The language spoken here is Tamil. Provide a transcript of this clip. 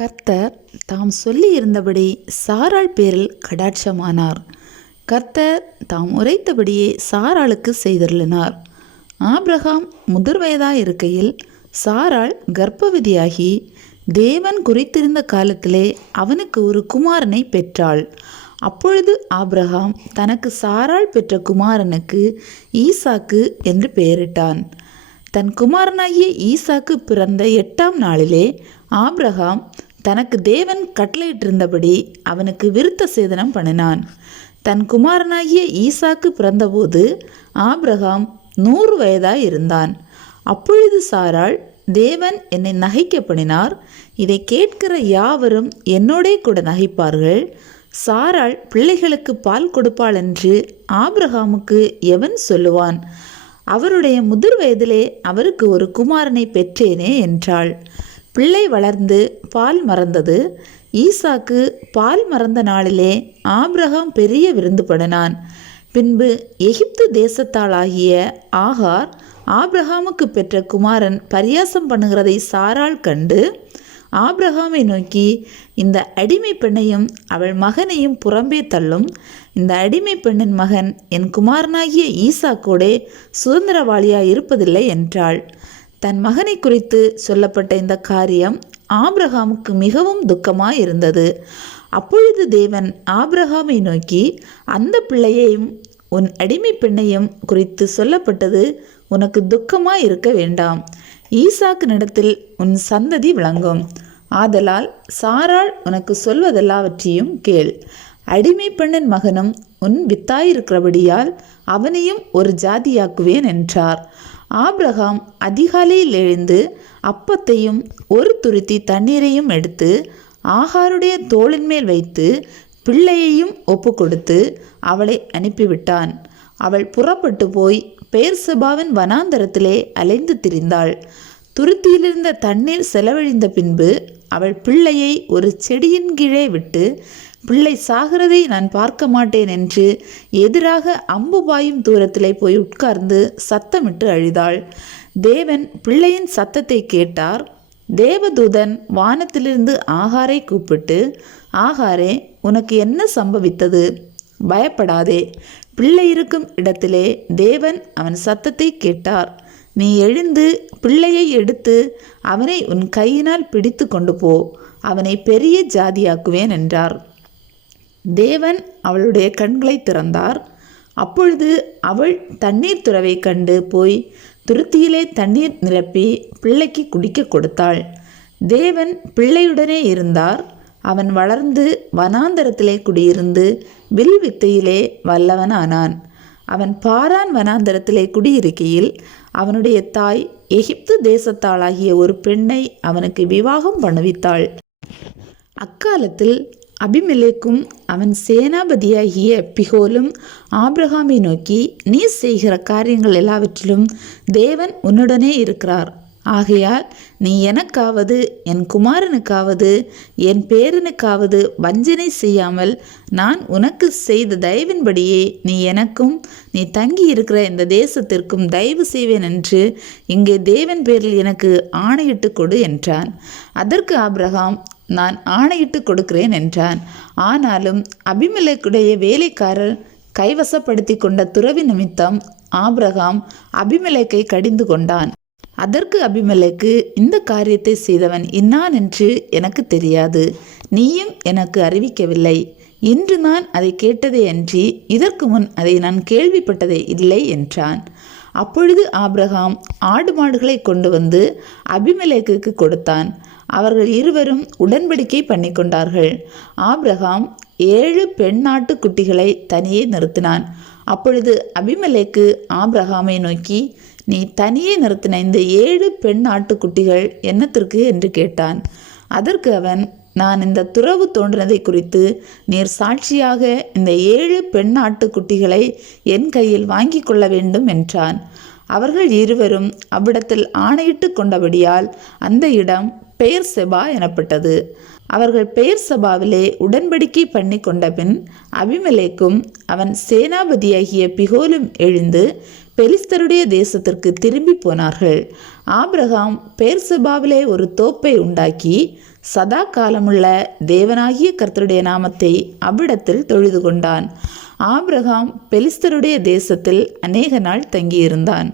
கர்த்தர் தாம் சொல்லியிருந்தபடி சாராள் பேரில் கடாட்சமானார். கர்த்தர் தாம் உரைத்தபடியே சாராளுக்கு செய்தருளினார். ஆபிரகாம் முதிர் வயதாயிருக்கையில் சாராள் கர்ப்பவதியாகி தேவன் குறித்திருந்த காலத்திலே அவனுக்கு ஒரு குமாரனை பெற்றாள். அப்பொழுது ஆபிரகாம் தனக்கு சாராள் பெற்ற குமாரனுக்கு ஈசாக்கு என்று பெயரிட்டான். தன் குமாரனாகிய ஈசாக்கு பிறந்த 8ஆம் நாளிலே ஆபிரகாம் தனக்கு தேவன் கட்டளையிட்டிருந்தபடி அவனுக்கு விருத்த சேதனம் பண்ணினான். தன் குமாரனாகிய ஈசாக்கு பிறந்தபோது ஆபிரகாம் 100 வயதாய் இருந்தான். அப்பொழுது சாராள், தேவன் என்னை நகைக்க பண்ணினார், இதை கேட்கிற யாவரும் என்னோடே கூட நகைப்பார்கள். சாராள் பிள்ளைகளுக்கு பால் கொடுப்பாள் என்று ஆபிரகாமுக்கு எவன் சொல்லுவான்? அவருடைய முதிர் வயதிலே அவருக்கு ஒரு குமாரனை பெற்றேனே என்றாள். பிள்ளை வளர்ந்து பால் மறந்தது. ஈசாக்கு பால் மறந்த நாளிலே ஆபிரகாம் பெரிய விருந்து பண்ணினான். பின்பு எகிப்து தேசத்தாளாகிய ஆகார் ஆபிரகாமுக்கு பெற்ற குமாரன் பரியாசம் பண்ணுகிறதை சாராள் கண்டு ஆபிரகாமை நோக்கி, இந்த அடிமை பெண்ணையும் அவள் மகனையும் புறம்பே தள்ளும். இந்த அடிமை பெண்ணின் மகன் என் குமாரனாகிய ஈசாக்கோடே சுதந்திரவாளியாய் இருப்பதில்லை என்றாள். தன் மகனை குறித்து சொல்லப்பட்ட இந்த காரியம் ஆபிரகாமுக்கு மிகவும் துக்கமாய் இருந்தது. அப்பொழுது தேவன் ஆபிரகாமை நோக்கி, அந்த பிள்ளையையும் உன் அடிமை பெண்ணையும் குறித்து சொல்லப்பட்டது உனக்கு துக்கமாய் இருக்க வேண்டாம். ஈசாக்கினிடத்தில் உன் சந்ததி விளங்கும். ஆதலால் சாராள் உனக்கு சொல்வதெல்லாவற்றையும் கேள். அடிமை பெண்ணின் மகனும் உன் வித்தாயிருக்கிறபடியால் அவனையும் ஒரு ஜாதியாக்குவேன் என்றார். ஆபிரகாம் அதிகாலையில் எழுந்து அப்பத்தையும் ஒரு துருத்தி தண்ணீரையும் எடுத்து ஆகாருடைய தோளின் மேல் வைத்து பிள்ளையையும் ஒப்பு கொடுத்து அவளை அனுப்பிவிட்டான். அவள் புறப்பட்டு போய் பெயர்செபாவின் வனாந்தரத்திலே அலைந்து திரிந்தாள். துருத்தியிலிருந்த தண்ணீர் செலவழிந்த பின்பு அவள் பிள்ளையை ஒரு செடியின் கீழே விட்டு, பிள்ளை சாகிறதை நான் பார்க்க மாட்டேன் என்று எதிராக அம்பு பாயும் தூரத்திலே போய் உட்கார்ந்து சத்தமிட்டு அழுதாள். தேவன் பிள்ளையின் சத்தத்தை கேட்டார். தேவதூதன் வானத்திலிருந்து ஆகாரை கூப்பிட்டு, ஆகாரே, உனக்கு என்ன சம்பவித்தது? பயப்படாதே. பிள்ளை இருக்கும் இடத்திலே தேவன் அவன் சத்தத்தை கேட்டார். நீ எழுந்து பிள்ளையை எடுத்து அவனை உன் கையினால் பிடித்து கொண்டு போ. அவனை பெரிய ஜாதியாக்குவேன் என்றார். தேவன் அவளுடைய கண்களை திறந்தார். அப்பொழுது அவள் தண்ணீர் துறவை கண்டு போய் துருத்தியிலே தண்ணீர் நிரப்பி பிள்ளைக்கு குடிக்க கொடுத்தாள். தேவன் பிள்ளையுடனே இருந்தார். அவன் வளர்ந்து வனாந்தரத்திலே குடியிருந்து வில் வித்தையிலே வல்லவனானான். அவன் பாரான் வனாந்தரத்திலே குடியிருக்கையில் அவனுடைய தாய் எகிப்து தேசத்தாளாகிய ஒரு பெண்ணை அவனுக்கு விவாகம் பண்ணுவித்தாள். அக்காலத்தில் அபிமெலேக்கும் அவன் சேனாபதியாகிய பிகோலும் ஆபிரகாமை நோக்கி, நீ செய்கிற காரியங்கள் எல்லாவற்றிலும் தேவன் உன்னுடனே இருக்கிறார். ஆகையால் நீ எனக்காவது என் குமாரனுக்காவது என் பேரனுக்காவது வஞ்சனை செய்யாமல் நான் உனக்கு செய்த தயவின்படியே நீ எனக்கும் நீ தங்கி இருக்கிற இந்த தேசத்திற்கும் தயவு செய்வேன் என்று இங்கே தேவன் பேரில் எனக்கு ஆணையிட்டு கொடு என்றான். அதற்கு ஆபிரகாம், நான் ஆணையிட்டு கொடுக்கிறேன் என்றான். ஆனாலும் அபிமெலேக்குடைய வேலைக்காரர் கைவசப்படுத்தி கொண்ட துறவி நிமித்தம் ஆபிரகாம் அபிமெலேக்கை கடிந்து கொண்டான். அதற்கு அபிமெலேக்கு, இந்த காரியத்தை செய்தவன் இன்னான் என்று எனக்கு தெரியாது, நீயும் எனக்கு அறிவிக்கவில்லை. இன்று நான் அதை கேட்டதே அன்றி இதற்கு முன் அதை நான் கேள்விப்பட்டதே இல்லை என்றான். அப்பொழுது ஆபிரகாம் ஆடு மாடுகளை கொண்டு வந்து அபிமெலேக்குக்கு கொடுத்தான். அவர்கள் இருவரும் உடன்படிக்கை பண்ணி கொண்டார்கள். ஆபிரகாம் 7 பெண் நாட்டு குட்டிகளை தனியே நிறுத்தினான். அப்பொழுது அபிமெலேக்கு ஆபிரகாமை நோக்கி, நீ தனியே நிறுத்தின இந்த 7 பெண் ஆட்டுக்குட்டிகள் என்னத்திற்கு என்று கேட்டான். அதற்கு அவன், நான் இந்த துறவு தோன்றினதை குறித்து நீர் சாட்சியாக இந்த 7 பெண் ஆட்டுக்குட்டிகளை என் கையில் வாங்கி கொள்ள வேண்டும் என்றான். அவர்கள் இருவரும் அவ்விடத்தில் ஆணையிட்டு கொண்டபடியால் அந்த இடம் பெயர்செபா எனப்பட்டது. அவர்கள் பெயர்செபாவிலே உடன்படிக்கை பண்ணி கொண்ட பின் அபிமெலேக்கும் அவன் சேனாபதியாகிய பிகோலும் எழுந்து பெலிஸ்தருடைய தேசத்திற்கு திரும்பி போனார்கள். ஆபிரகாம் பெயர்செபாவிலே ஒரு தோப்பை உண்டாக்கி சதா காலமுள்ள தேவனாகிய கர்த்தருடைய நாமத்தை அவ்விடத்தில் தொழுது கொண்டான். ஆபிரகாம் பெலிஸ்தருடைய தேசத்தில் அநேக நாள் தங்கியிருந்தான்.